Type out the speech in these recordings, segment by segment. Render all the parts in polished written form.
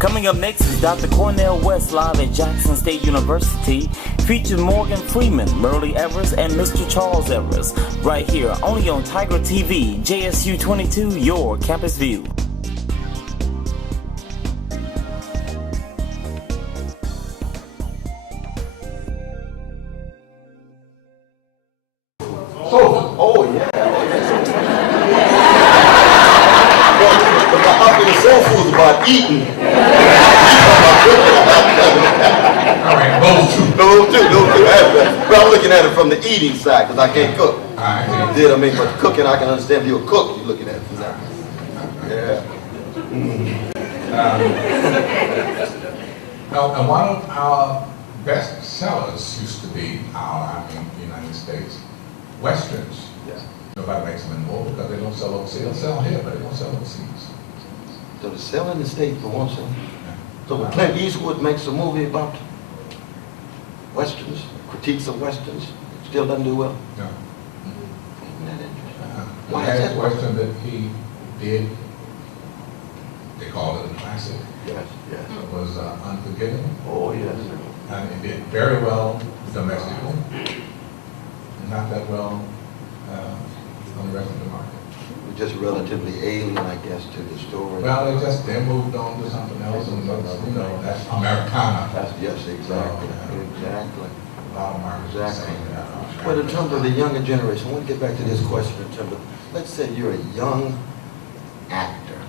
Coming up next is Dr. Cornel West live at Jackson State University, featuring Morgan Freeman, Myrlie Evers and Mr. Charles Evers, right here only on Tiger TV, JSU 22, your campus view. Oh, yeah. The soul food is about eating. All right, those two. Those two. But I'm looking at it from the eating side because I can't cook. Right. Did I mean, but cooking, I can understand if you're a cook, you're looking at it from that. Yeah. And one of our best sellers used to be the United States, Westerns. Yeah. Nobody makes them anymore because they don't sell overseas. They'll sell here, but they don't sell overseas. So they're selling the States for one thing. So when Clint Eastwood makes a movie about Westerns, critiques of Westerns, still doesn't do well. No. Isn't that interesting? The Why is last that? Western that he did, they called it a classic. Yes. It was Unforgiven. Oh, yes. And it did very well domestically, and not that well on the rest of the market. Just relatively alien, I guess, to the story. Well, they moved on to something else, and that's Americana. Yes, exactly. Oh, Exactly. A lot of markets are Exactly. saying that. But in terms of the younger generation, I want to get back to this question in terms of, let's say you're a young actor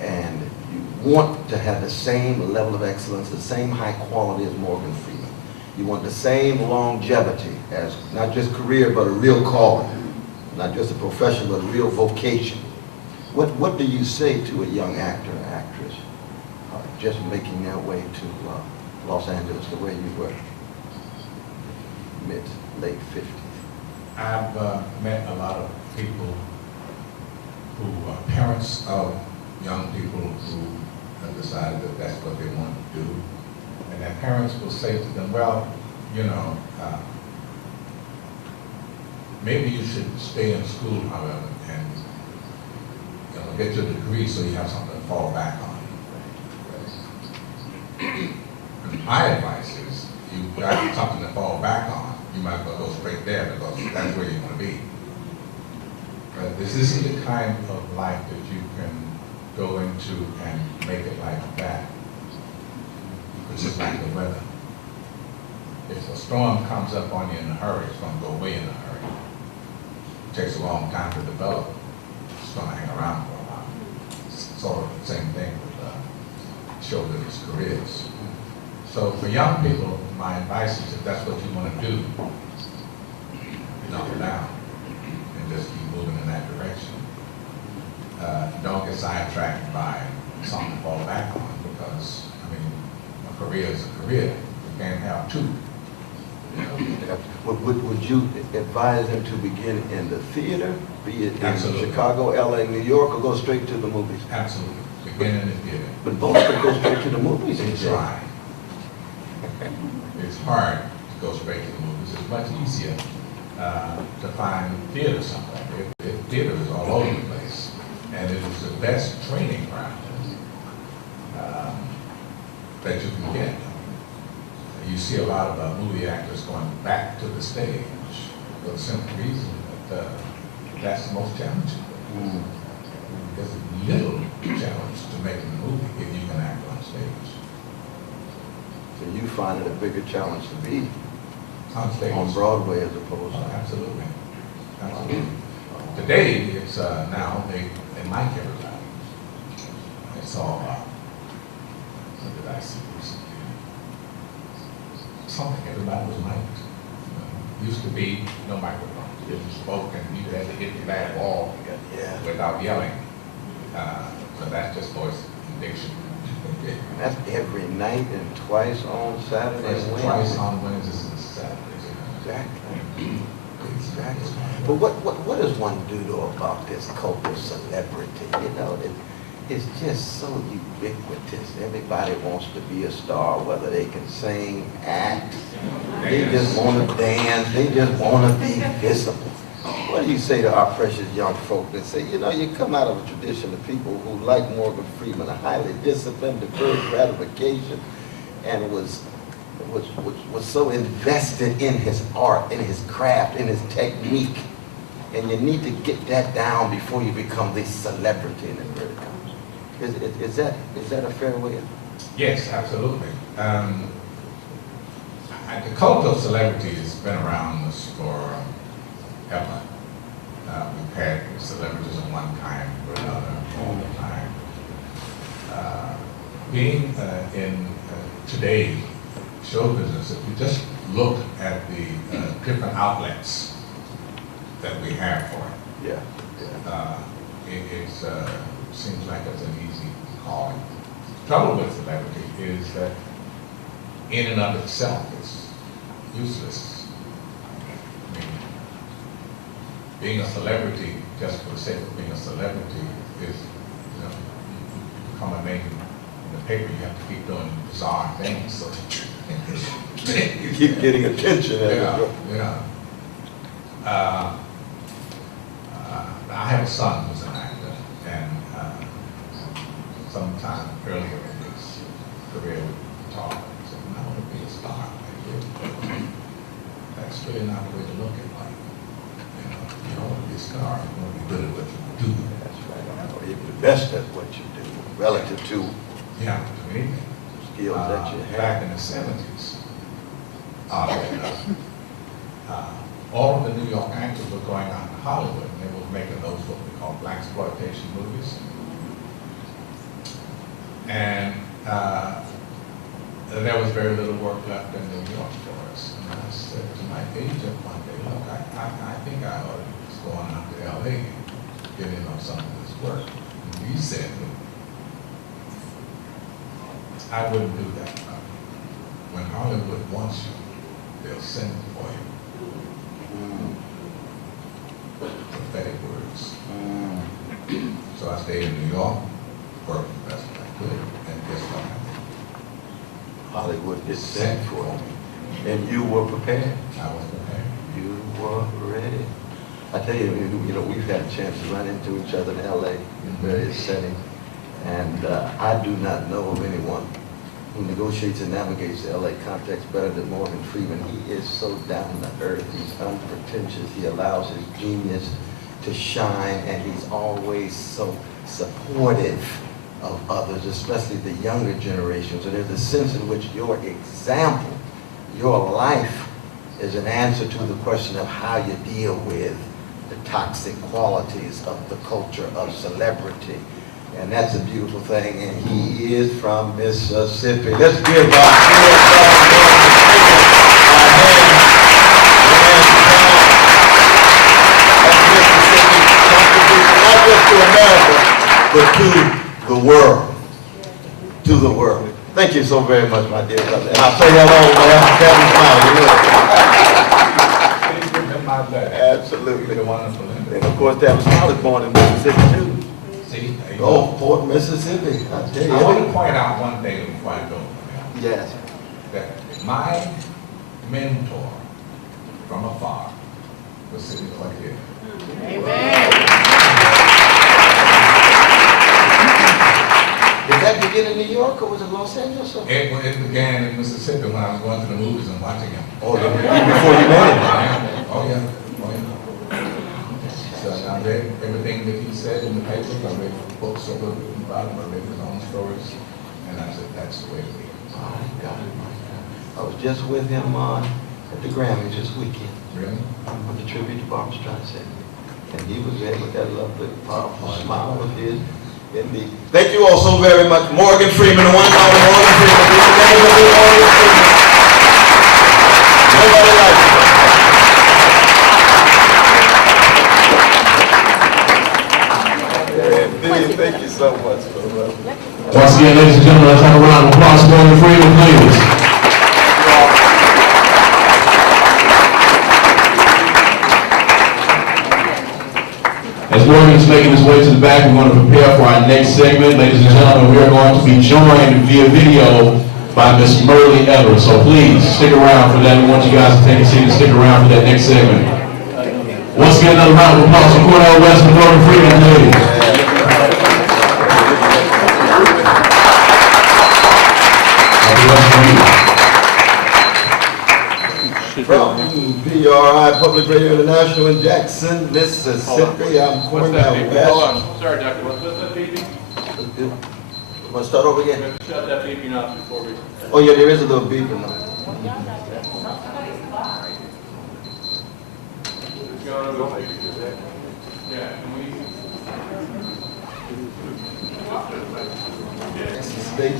and you want to have the same level of excellence, the same high quality as Morgan Freeman. You want the same longevity as not just career, but a real calling. Not just a profession, but a real vocation. What do you say to a young actor or actress just making their way to Los Angeles the way you were, late 50s? I've met a lot of people who are parents of young people who have decided that that's what they want to do. And their parents will say to them, well, maybe you should stay in school, however, and get your degree so you have something to fall back on. And my advice is, you've got something to fall back on, you might as well go straight there because that's where you want to be. But this isn't the kind of life that you can go into and make it like that. It's just like the weather. If a storm comes up on you in a hurry, it's going to go away in a hurry. It takes a long time to develop. It's going to hang around for a while. It's sort of the same thing with show business careers. So for young people, my advice is if that's what you want to do, knuckle down and just keep moving in that direction. Don't get sidetracked by something to fall back on because, a career is a career. You can't have two. Would you advise them to begin in the theater, be it in Absolutely. Chicago, LA, New York, or go straight to the movies? Absolutely. Begin in the theater. But both could go straight to the movies. It's try. It's hard to go straight to the movies. It's much easier to find theater somewhere. Theater is all over the place, and it is the best training ground that you can get. You see a lot of movie actors going back to the stage for the simple reason that that's the most challenging. There's little challenge to making a movie if you can act on stage. So you find it a bigger challenge to be On stage. on Broadway as opposed to... Absolutely. Absolutely. Today, it's now, they mic everybody. It's all, what did I see recently? Something, everybody was mic'd. Used to be no microphone. You spoke and you had to hit the back wall without yelling. So that's just voice and diction. That's every night and twice on Saturday and Wednesday. Twice on Wednesdays and Saturdays. Exactly. Exactly. But what does one do though about this cult of celebrity? It's just so ubiquitous. Everybody wants to be a star, whether they can sing, act. They just want to dance. They just want to be visible. what do you say to our precious young folk that say, you know, you come out of a tradition of people who, like Morgan Freeman, are highly disciplined, deferred gratification, and was so invested in his art, in his craft, in his technique. And you need to get that down before you become this celebrity in inverted commas. Is that a fair way? Yes, absolutely. The cult of celebrity has been around us for ever. We've had celebrities of one kind or another all the time. Being in today's show business, if you just look at the different outlets that we have for it, it seems like it's an easy calling. The trouble with celebrity is that in and of itself it's useless. I mean, being a celebrity just for the sake of being a celebrity is, you know, you become a name in the paper, you have to keep doing bizarre things. So you keep getting attention. I have a son who's an actor, and sometime earlier in his career we talked. He said, I want to be a star. That's really not the way to look at life. You don't want to be a star, you want to be good at what you do. That's right. You want to be the best at what you do, relative to anything. Skills that you have. Back in the 70s, all of the New York actors were going out to Hollywood, and they were making those what we call blaxploitation movies. And there was very little work left in New York for us. And I said to my agent one day, look, I think I ought to just go on out to LA and get in on some of this work. And he said, I wouldn't do that. When Hollywood wants you, they'll send for you. Pathetic words. So I stayed in New York, worked the best I could, and guess what happened? Hollywood did send for me. And you were prepared. I was prepared. You were ready. I tell you, we've had a chance to run into each other in LA in various settings. And I do not know of anyone who negotiates and navigates the LA context better than Morgan Freeman. He is so down to earth, he's unpretentious, he allows his genius to shine, and he's always so supportive of others, especially the younger generation. So there's a sense in which your example, your life, is an answer to the question of how you deal with the toxic qualities of the culture of celebrity. And that's a beautiful thing, and he is from Mississippi. Let's give our not just to America, but to the world. To the world. Thank you so very much, my dear brother. And I'll say hello, man. Absolutely. And of course, Travis Smiley was born in Mississippi, too. Oh, Port, Mississippi. I tell you. I want to point out one thing before I go. Yes. That my mentor from afar was sitting right here. Amen. Did that begin in New York or was it Los Angeles? Or? It began in Mississippi when I was going to the movies and watching him. Oh, before you met him? Oh, yeah. So I read everything that he said in the paper. I read books over about him. I read his own stories. And I said, that's the way to be. My God, my God. I was just with him at the Grammys this weekend. Really? On the tribute to Barbra Streisand. And he was there with that lovely, powerful smile of his. Indeed. Thank you all so very much. Morgan Freeman, the one and only Morgan Freeman. Nobody likes him. Thank you so much. Once again, ladies and gentlemen, let's have a round of applause for Morgan Freeman, please. As Morgan's making his way to the back, we want to prepare for our next segment. Ladies and gentlemen, we are going to be joined via video by Miss Myrlie Evers. So please stick around for that. We want you guys to take a seat and stick around for that next segment. Once again, another round of applause for Cornel West and Morgan Freeman, ladies. From PRI Public Radio International in Jackson, Mississippi, I'm Cornel West. Hold on. Sorry, Doctor. What's that beeping? Want to start over again? Shut that beeping off before we... Oh yeah, there is a little beeping now. Jackson State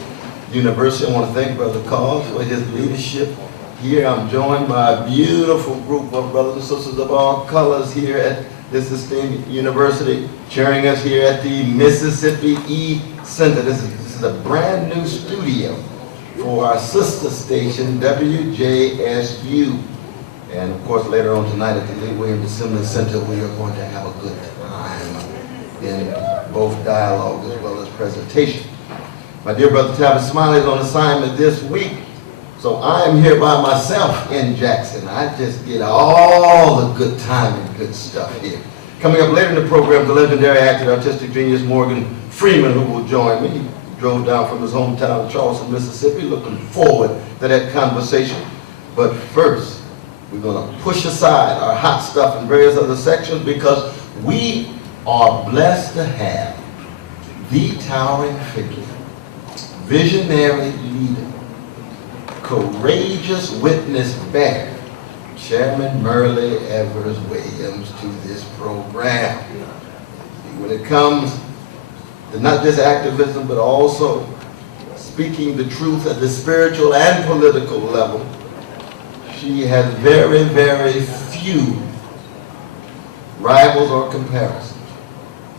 University, I want to thank Brother Carl for his leadership. Here I'm joined by a beautiful group of brothers and sisters of all colors here at this esteemed university, cheering us here at the Mississippi E Center. This is a brand new studio for our sister station, WJSU. And of course, later on tonight at the Lee Williams Assembly Center, we are going to have a good time in both dialogue as well as presentation. My dear brother Tavis Smiley is on assignment this week, so I am here by myself in Jackson. I just get all the good time and good stuff here. Coming up later in the program, the legendary actor, artistic genius Morgan Freeman, who will join me. He drove down from his hometown of Charleston, Mississippi, looking forward to that conversation. But first, we're going to push aside our hot stuff and various other sections because we are blessed to have the towering figure, visionary leader, courageous witness bearer, Chairman Myrlie Evers Williams to this program. When it comes to not just activism, but also speaking the truth at the spiritual and political level, she has very, very few rivals or comparisons.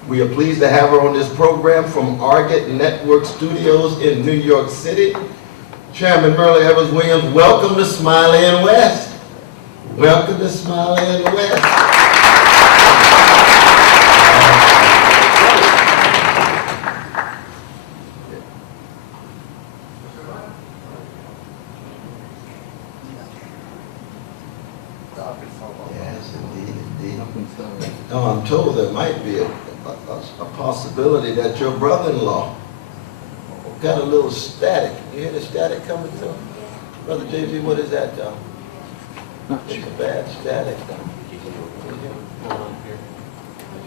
We are pleased to have her on this program from Arget Network Studios in New York City. Chairman Myrlie Evers Williams, welcome to Smiley and West. Welcome to Smiley and West. Yes, indeed, indeed. Now, I'm told there might be a possibility that your brother-in-law got a little static. You hear the static coming through? Brother JV, what is that, John? It's a bad static, though. Hold on here.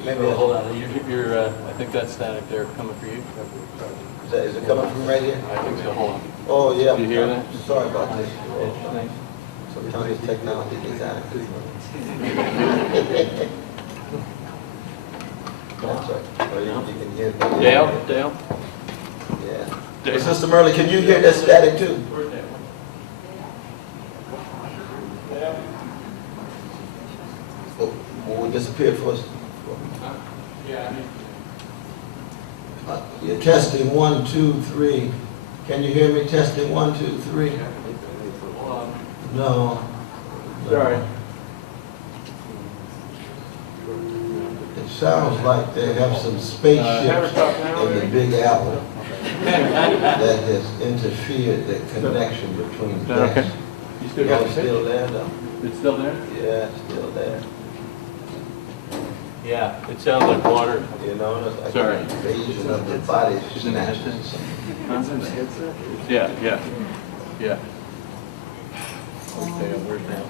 Maybe Hold on. You're, I think that static there coming for you. is it coming from right here? I think so. Hold on. Oh, yeah. Do you hear that? Sorry about this. Sometimes technology gets out of control. That's right. Oh, you can hear it. Dale? Yeah. Hey, Sister Myrlie, can you hear that static too? Oh, it disappeared for us. You're testing 1, 2, 3. Can you hear me? Testing 1, 2, 3. No. Sorry. It sounds like they have some spaceships in the Big Apple that has interfered the connection between Okay. desks. You still got Oh, the it's still there though? It's still there? Yeah, it's still there. Yeah. It sounds like water. You know, it's like Sorry. an invasion of the body snatches. Yeah. Okay, where's that?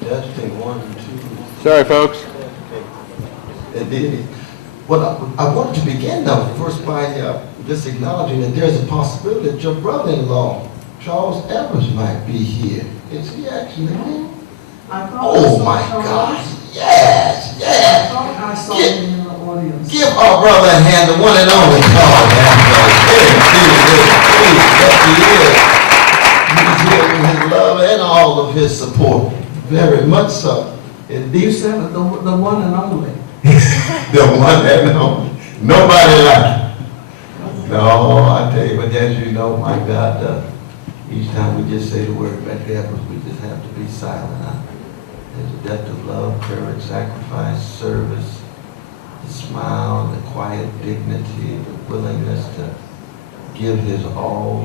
Testing 1, 2. Sorry, folks. Indeed. Well, I want to begin though first by just acknowledging that there's a possibility that your brother-in-law, Charles Evers, might be here. Is he actually here? Oh my gosh! Yes, yes. I saw him in the audience. Give our brother a hand, the one and only Charles Evers. Yes, he is. He's here with his love and all of his support. Very much so. You Indeed. said the one and only. The one and only. Nobody like it. No, I tell you, but as you know, my God, each time we just say the word Medgar Evers, we just have to be silent. There's a depth of love, courage, sacrifice, service, the smile, the quiet dignity, the willingness to give his all.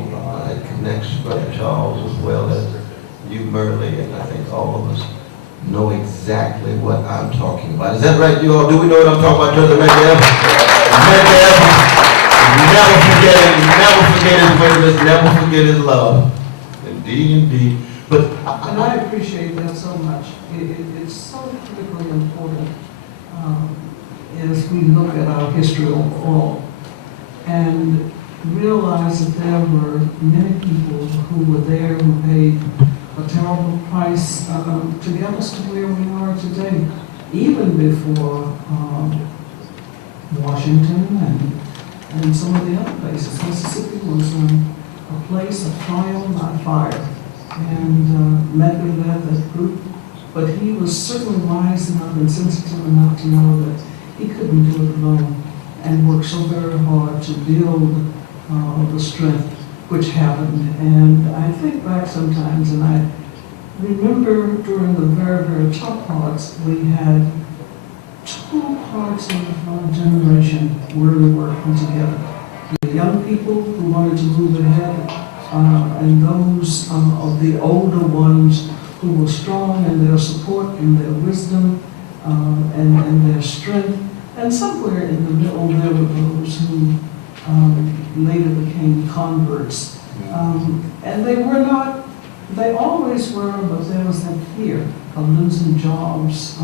It connects Brother Charles as well as you, Myrlie, and I think all of us know exactly what I'm talking about. Is that right, you all? Do we know what I'm talking about, Mr. Medgar Evers? Medgar Evers, never forget his witness, never forget his love. Indeed, indeed. But And I appreciate that so much. It's so critically important as we look at our history overall and realize that there were many people who were there who paid a terrible price to get us to where we are today, even before Washington and some of the other places. Mississippi was a place of trial, not fire. And Medgar led that group, but he was certainly wise enough and sensitive enough to know that he couldn't do it alone and worked so very hard to build the strength which happened. And I think back sometimes, and I remember during the very, very tough parts, we had two parts of our generation really working together. The young people who wanted to move ahead, and those of the older ones who were strong in their support, in their wisdom, and their strength. And somewhere in the middle there were those who later became converts. And they were not, they always were, but there was that fear of losing jobs,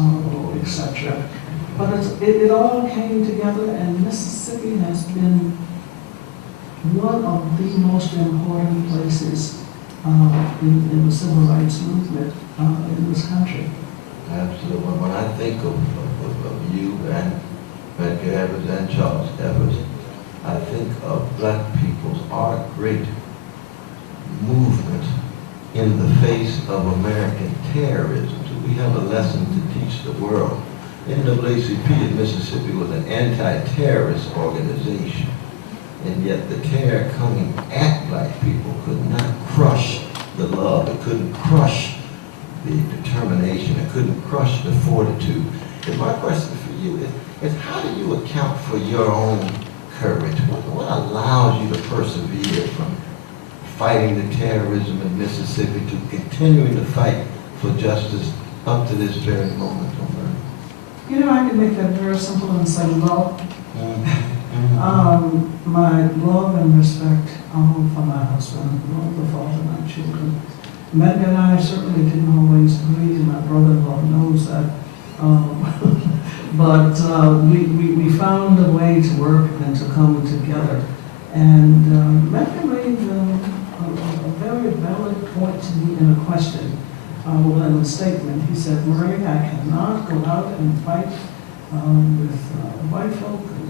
etc. But it all came together, and Mississippi has been one of the most important places in the civil rights movement in this country. absolutely. When I think of you and Medgar Evers and Charles Evers, I think of black people's our great movement in the face of American terrorism. So we have a lesson to teach the world. NAACP in Mississippi was an anti-terrorist organization, and yet the terror coming at black people could not crush the love. It couldn't crush the determination. It couldn't crush the fortitude. And my question for you is how do you account for your own courage? What allows you to persevere from fighting the terrorism in Mississippi to continuing to fight for justice up to this very moment on earth? You know, I can make that very simple and say love. My love and respect for my husband, love the father of my children. Medgar and I certainly didn't always agree, and my brother-in-law knows that. But we found a way to work and to come together. And Medgar made a very valid point to me in a question. Well, in a statement, he said, Myrlie, I cannot go out and fight with white folk and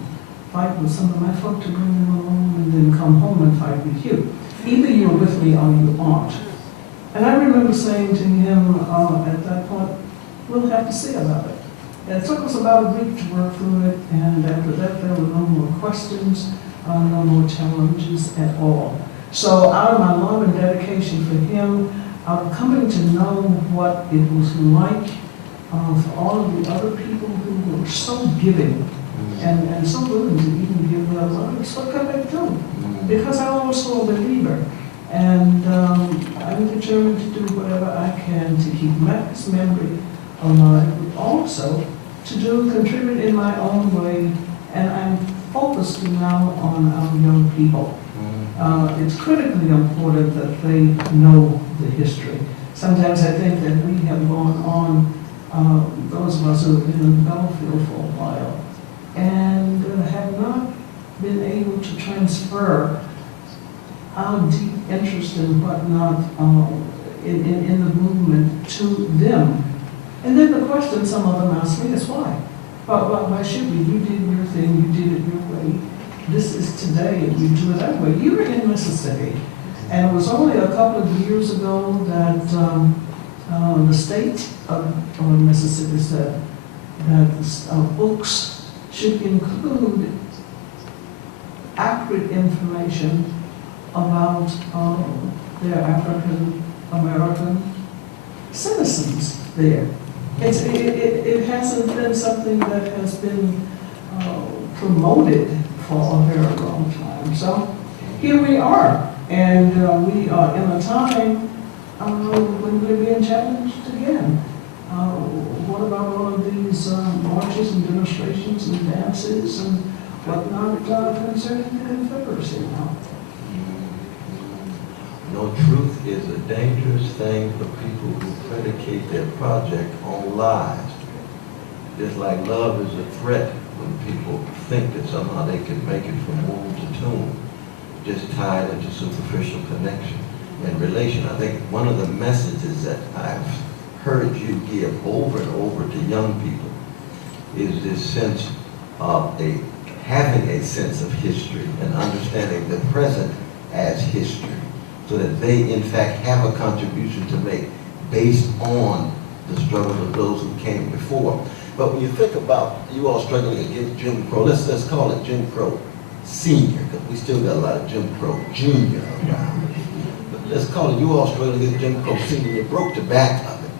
fight with some of my folk to bring them along and then come home and fight with you. Either you're with me or you aren't. And I remember saying to him at that point, we'll have to see about it. And it took us about a week to work through it, and after that there were no more questions, no more challenges at all. So out of my love and dedication for him, coming to know what it was like for all of the other people who were so giving and so willing to even give their lives, what could I do? Because I'm also a believer, and I'm determined to do whatever I can to keep Matt's memory alive, but also to contribute in my own way, and I'm focused now on our young people. It's critically important that they know the history. Sometimes I think that we have gone on, those of us who have been in the battlefield for a while, and have not been able to transfer our deep interest and whatnot in the movement to them. And then the question some of them ask me is why? Why should we? You did your thing, you did it your way. This is today, and you do it that way. You were in Mississippi, and it was only a couple of years ago that the state of Mississippi said that books should include accurate information about their African American citizens there. It hasn't been something that has been promoted for a very long time. So here we are, and we are in a time when we're being challenged again. What about all of these marches and demonstrations and dances and whatnot concerning the Confederacy now? No, truth is a dangerous thing for people who predicate their project on lies. Just like love is a threat when people think that somehow they can make it from womb to tomb, just tied into superficial connection and relation. I think one of the messages that I've heard you give over and over to young people is this sense of having a sense of history and understanding the present as history, so that they in fact have a contribution to make based on the struggles of those who came before. But when you think about you all struggling against Jim Crow, let's call it Jim Crow Senior, because we still got a lot of Jim Crow Junior around. But let's call it you all struggling against Jim Crow Senior. You broke the back of it.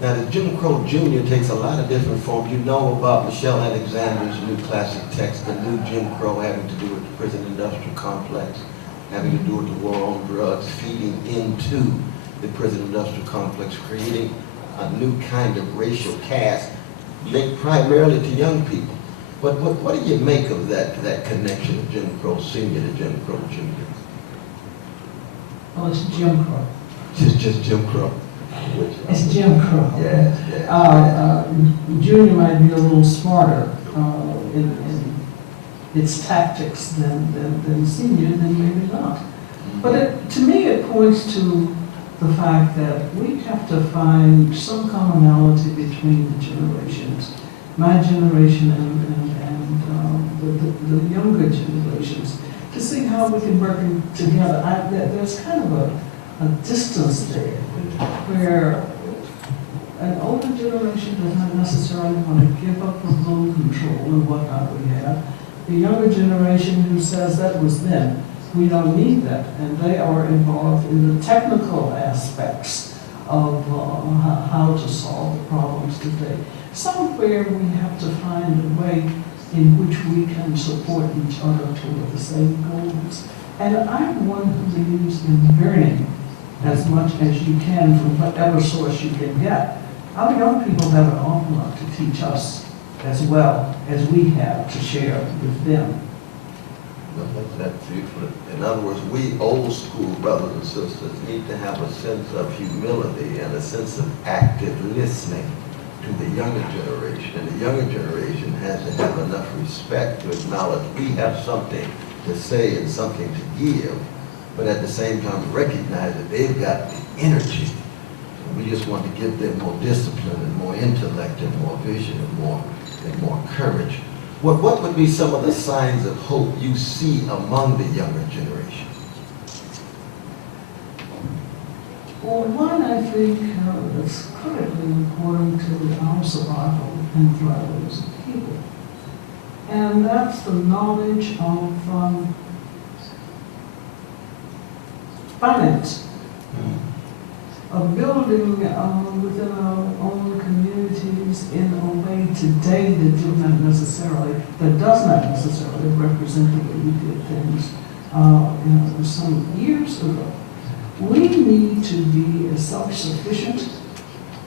Now the Jim Crow Junior takes a lot of different forms. You know about Michelle Alexander's new classic text, The New Jim Crow, having to do with the prison industrial complex, having to do with the war on drugs, feeding into the prison industrial complex, creating a new kind of racial caste linked primarily to young people. But what do you make of that connection of Jim Crow Senior to Jim Crow Junior? Well, it's Jim Crow. Just Jim Crow. It's Jim Crow. Yes. Junior might be a little smarter in its tactics than Senior, then maybe not. But to me, it points to the fact that we have to find some commonality between the generations, my generation and the younger generations, to see how we can work together. There's kind of a distance there where an older generation does not necessarily want to give up the little control and whatnot we have. The younger generation who says that was then, we don't need that, and they are involved in the technical aspects of how to solve the problems today. Somewhere we have to find a way in which we can support each other toward the same goals. And I'm one who believes in learning as much as you can from whatever source you can get. Our young people have an awful lot to teach us as well as we have to share with them. That's beautiful. In other words, we old school brothers and sisters need to have a sense of humility and a sense of active listening to the younger generation. And the younger generation has to have enough respect to acknowledge we have something to say and something to give, but at the same time recognize that they've got the energy. We just want to give them more discipline and more intellect and more vision and more courage. What would be some of the signs of hope you see among the younger generation? Well, one, I think, that's critically important to our survival and thrival as a people. And that's the knowledge of finance, of building within our own communities in a way today that does not necessarily represent the way we did things some years ago. We need to be as self-sufficient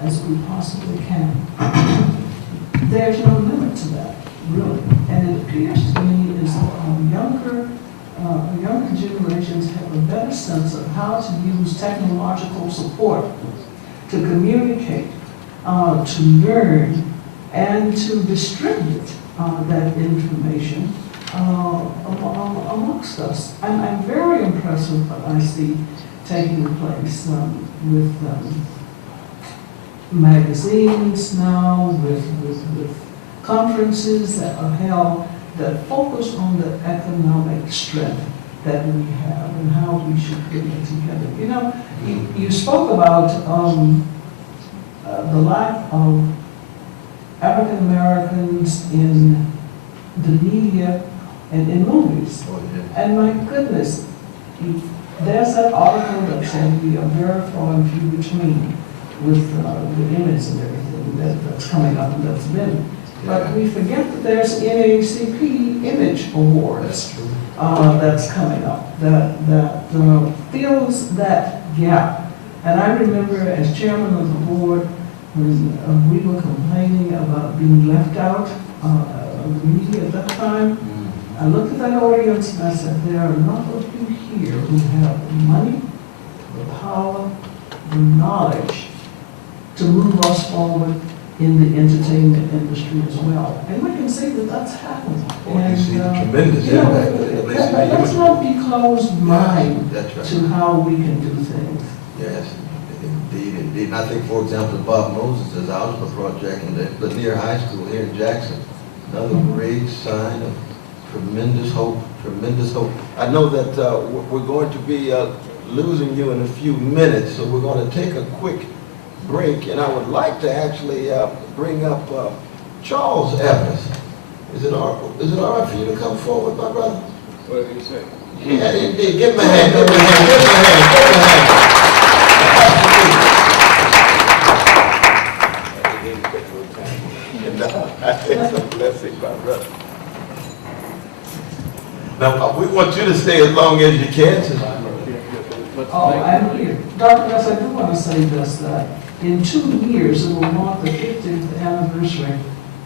as we possibly can. There's no limit to that, really. And it appears to me as though younger generations have a better sense of how to use technological support to communicate, to learn, and to distribute that information amongst us. And I'm very impressed with what I see taking place with magazines now, with conferences that are held that focus on the economic strength that we have and how we should bring it together. You know, you spoke about the lack of African Americans in the media and in movies. Oh, yeah. And my goodness, there's that article that said we are very far and few between with the image and everything that's coming up and that's been. But we forget that there's NAACP Image Awards that's coming up that fills that gap. And I remember as chairman of the board when we were complaining about being left out of the media at that time, I looked at that audience and I said, there are enough of you here who have the money, the power, the knowledge to move us forward in the entertainment industry as well. And we can see that that's happening. You see the tremendous you know, impact. let's not be closed-minded That's right. to how we can do things. Yes, indeed, indeed. And I think, for example, Bob Moses' algebra project in the Lanier High School here in Jackson, another great sign of tremendous hope, tremendous hope. I know that we're going to be losing you in a few minutes, so we're going to take a quick break, and I would like to actually bring up Charles Evers. Is it all right for you to come forward, my brother? What do you say? Yeah, indeed. Give him a hand, give him a hand, give him a hand, give him a hand. It's a blessing, my brother. Now, we want you to stay as long as you can. Oh, and Dr. West, I do want to say this, that in 2 years, it will mark the 50th anniversary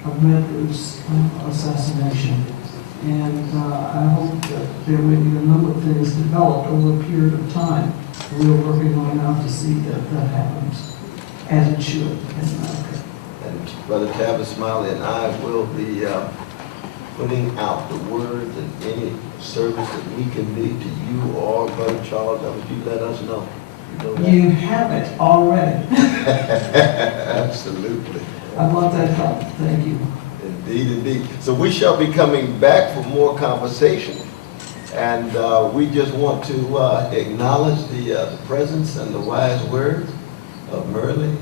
of Medgar's assassination. And I hope that there will be a number of things developed over a period of time. We're working on now to see that that happens, as it should in America. And Brother Tavis Smiley and I will be putting out the word and any service that we can be to you or Brother Charles. If you let us know. You know that? You have it already. Absolutely. I want that help. Thank you. Indeed, indeed. So we shall be coming back for more conversation. And we just want to acknowledge the presence and the wise words of Myrlie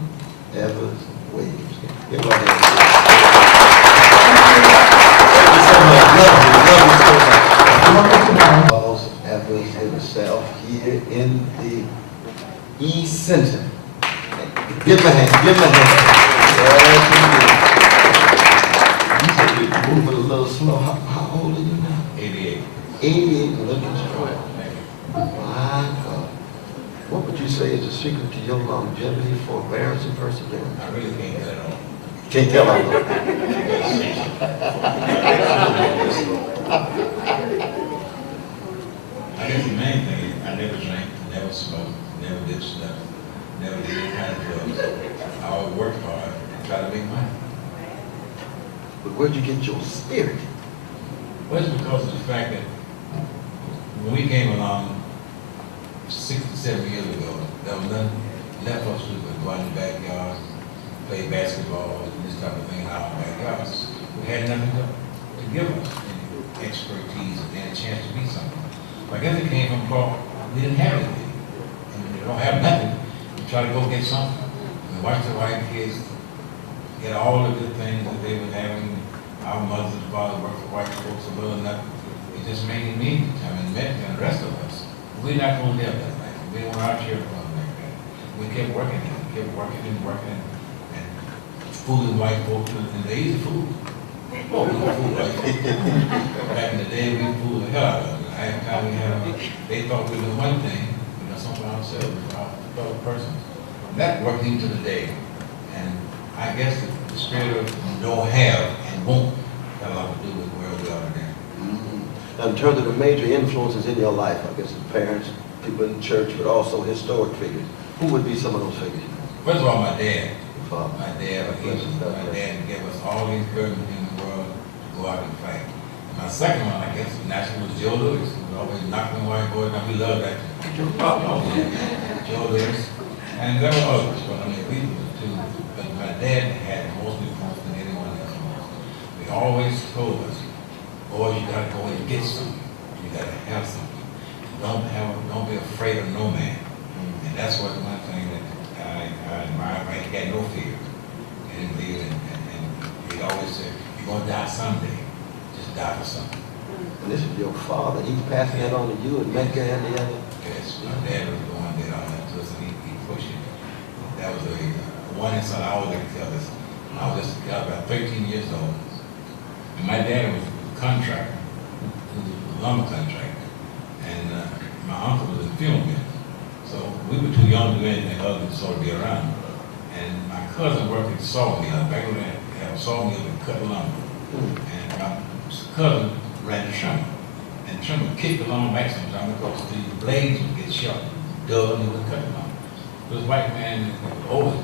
Evers Williams. Give her a hand. Thank you so much. Love you so much. Charles Evers himself here in the East Center. Give him a hand. Give him a hand. Yes, indeed. You said you're moving a little slow. How old are you now? 88. 88, looking strong. My God. What would you say is the secret to your longevity, forbearance, and perseverance? I really can't get it on. Can't tell us. I guess the main thing is I never drank, never smoked, never did stuff, never did any kind of drugs. I always worked hard and tried to make money. But where'd you get your spirit? Well, it's because of the fact that when we came along 67 years ago, there was nothing left for us to do but go out in the backyard, play basketball, and this type of thing out in the backyards. We had nothing to give us, any expertise and any chance to be something. I guess it came from Clark. We didn't have anything. And when you don't have nothing, you try to go get something. And watch the white kids get all the good things that they were having. Our mothers and fathers worked for white folks a little enough. It just made it mean. I mean, Medgar and the rest of us, we're not going to live that life. We don't want our children to live like that. We kept working and kept working and working and fooling white folks, and they used to fool. Oh, we don't fool white folks. Back in the day, we fooled the hell out of them. They thought we were one thing, something ourselves, our fellow persons. That worked into the day. And I guess the spirit of don't have and won't got a lot to do with where we are today. Now, in terms of the major influences in your life, I guess the parents, people in the church, but also historic figures. Who would be some of those figures? First of all, my dad. Your father. My dad gave us all the encouragement in the world to go out and fight. My second one, I guess, naturally was Joe Lewis, who was always knocking white boys. Now we love that. Joe Lewis. And there were others, but I mean, we were the two. But my dad had more influence than anyone else. They always told us, boy, you gotta go and get something. You gotta have something. Don't be afraid of no man. And that's what one thing that I admire. He had no fear. He didn't believe in, and he always said, you're gonna die someday. Just die for something. And this is your father. He's passing that on to you and Medgar and the other. Yes, my dad was the one that did all that to us, and he pushed it. That was one incident I always like to tell this. I was just about 13 years old. And my dad was a contractor. He was a lumber contractor. And my uncle was in the film business. So we were too young to do anything other than sort of be around. And my cousin worked at the sawmill, back when they had a sawmill and cut lumber. And my cousin ran the trimmer. And the trimmer kicked the lumber back sometimes because the blades would get sharp, dull, and it would cut the lumber. This white man, oh,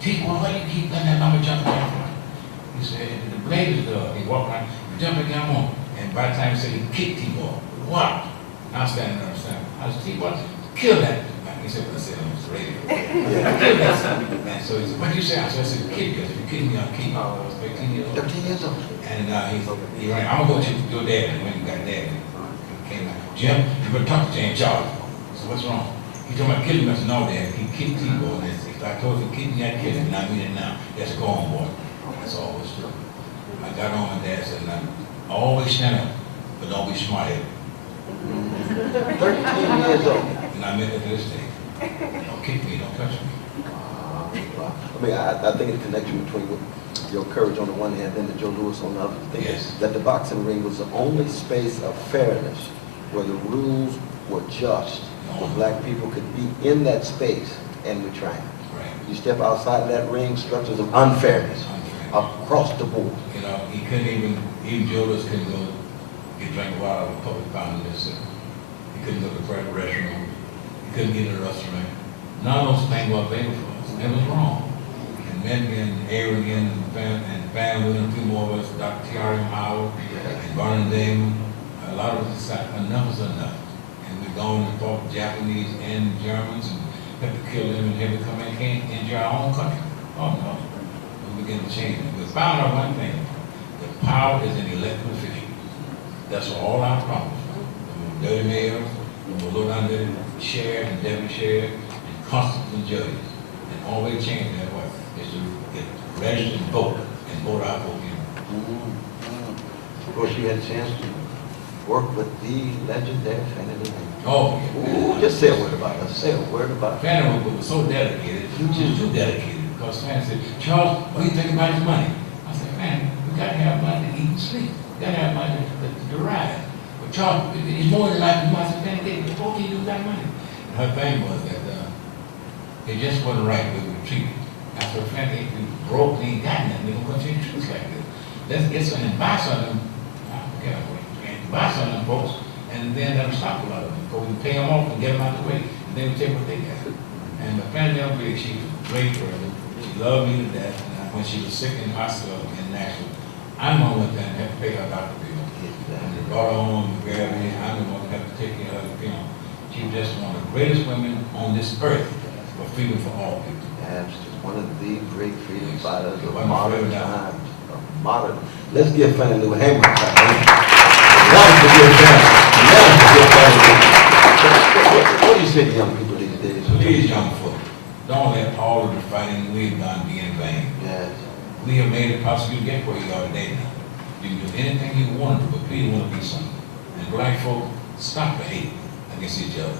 T-Boy, why you keep letting that lumber jump down for? He said, the blade is dull. He walked around, jumping down on. And by the time he said he kicked T-Boy, what? I'm standing there, I was T-Boy, kill that. He said, well, I said, on the radio. Kill that son. And so he said, what did you say? I said, kill you. If you kill me, I'll kill you. I was 13 years old. 13 years old. And he ran, I'm going to go to your dad. And when he got dad, he came out, Jim, you better talk to James Charles. I said, what's wrong? He told me I killed him. I said, no, Dad. He kicked T-Boy. And I told him, kick me, I killed him. And I mean it now. That's go on, boy. That's all it's true. I got on, and Dad said, now, always stand up, but don't be smart at it. 13 years old. And I meant it to this day. Don't kick me, don't touch me. I mean, I think the connection between your courage on the one hand and then the Joe Louis on the other thing Yes. is that the boxing ring was the only space of fairness where the rules were just, where black people could be in that space and we triumph. Right. You step outside that ring, structures of unfairness across the board. You know, he couldn't even Joe Louis couldn't go get drink water out of a public fountain in Mississippi. He couldn't go to the private restroom. He couldn't get in a restaurant. None of those things were available for us. It was wrong. And Medgar and Aaron and Van William, a few more of us, Dr. T.R.M. Howard, and Vernon Damon, a lot of us decided enough is enough. And we've gone and fought Japanese and Germans and had to kill them and have to come in and enjoy our own country. Oh no. We began to change it. We found out one thing. The power is in elected officials. That's where all our problems are. The dirty mayors, the low down there, sheriff and deputy sheriff, and constables and judges. And all they change that way is to get registered and vote our vote in. Of course, you had a chance to work with the legendary Fannie Lou Hamer. Oh, yeah. Just say a word about it. Say a word about it. Fannie was so dedicated, she was too dedicated, because Fannie said, Charles, what do you think about his money? I said, Fannie, we got to have money to eat and sleep. We got to have money to ride. But Charles, it's more than life. I said, Fannie, what can you do with that money? And her thing was that it just wasn't right the way we were treated. I said, Fannie, if we broke, we ain't got nothing. We're going to continue to treat us like this. Let's get some and buy some of them. Buy some of them folks, and then let them stop a lot of them. Because we pay them off and get them out of the way, and then we take what they got. And my Fannie Lou, she was a great person. She loved me to death. And when she was sick in the hospital in Nashville, I'm the one that had to pay her doctor bill. And they brought her home and grabbed me. I'm the one that had to take care of her funeral. She was just one of the greatest women on this earth for freedom for all people. Yeah, she's one of the great freedom fighters of One modern freedom times. Modern. Let's give Fannie Lou Hamer a clap. Wonderful to give Fannie. Wonderful to give Fannie. What do you say to young people these days? Please, young folk, don't let all of the fighting we've done be in vain. Yes. We have made it possible to get where you are today now. You can do anything you want to, but please want to be something. And black folk, stop the hate against each other.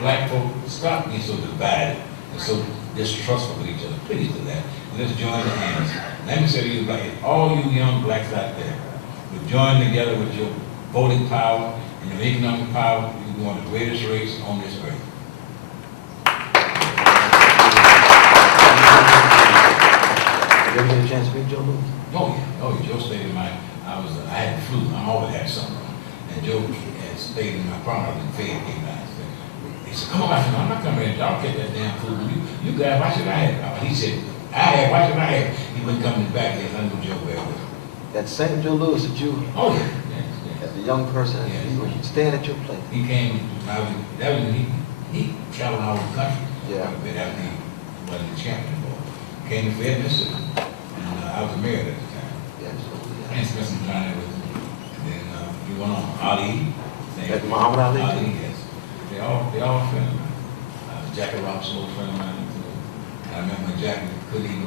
Black folk, stop being so divided and so distrustful with each other. Please do that. And let's join the hands. Let me say to you, all you young blacks out there, we join together with your voting power and your economic power. You're going the greatest race on this earth. Did you ever get a chance to meet Joe Louis? Oh yeah, Joe stayed in my, I had the flu, I always had something wrong. And Joe had stayed in my car, and Fed came down and said, he said, come on, I said, I'm not coming in, I'll get that damn flu. You guys, why should I have it? He said, why should I have it? He wouldn't come in the back there, I knew Joe well. That same Joe Louis that you, Oh yeah. as a young person, Yeah. he was staying at your place. He came, he traveled all over the country. Yeah. But after he wasn't the champion boy. Came to Fed, Mississippi. And I was married at the time. Yes. And spent some time there with him. And then we went on Ali. At Muhammad Ali? Ali, yes. They all friends of mine. Jackie Robinson was a friend of mine too. And I remember when Jackie couldn't even,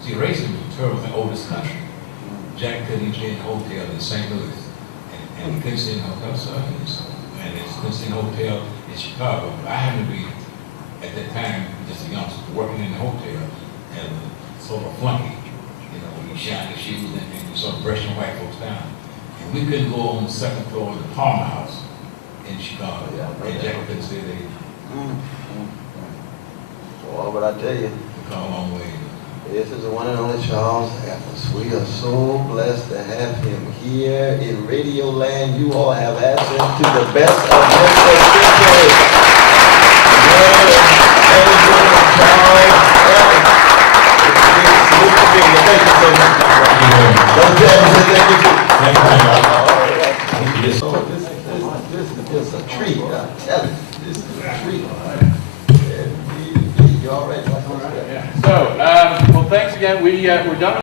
see, racism was terrible in the oldest country. Jackie couldn't even stay in a hotel in St. Louis. And he couldn't stay in a hotel service. And he couldn't stay in a hotel in Chicago. But I happened to be, at that time, just a youngster, working in the hotel as a sort of flunky. You know, he shined his shoes and he sort of brushing white folks down. And we couldn't go on the second floor of the Palmer House in Chicago. Yeah, And Jackie couldn't stay there. Well, but I tell you, We come a long way. This is the one and only Charles Evers. We are so blessed to have him here in Radio Land. You all have access to the best of Mr. Charles Evers. Thank you so much. This is just a treat. I tell you, this is a treat. You all ready? So, well, thanks again. We're done.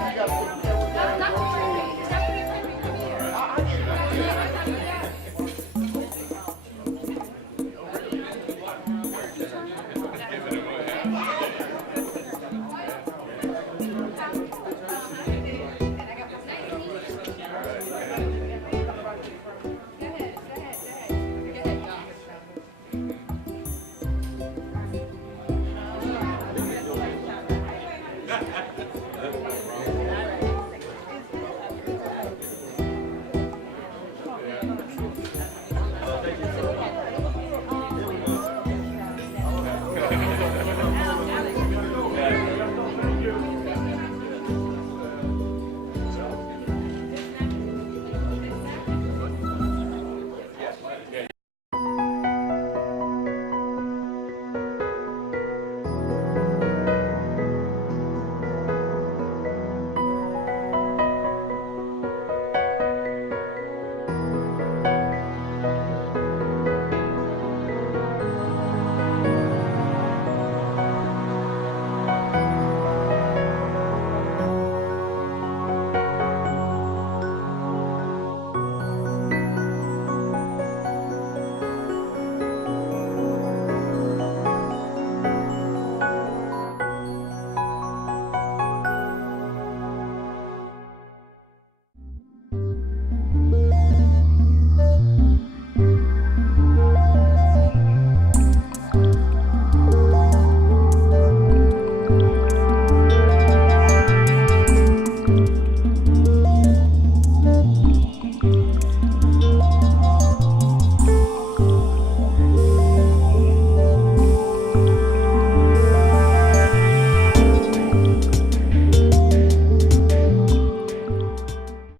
You gotta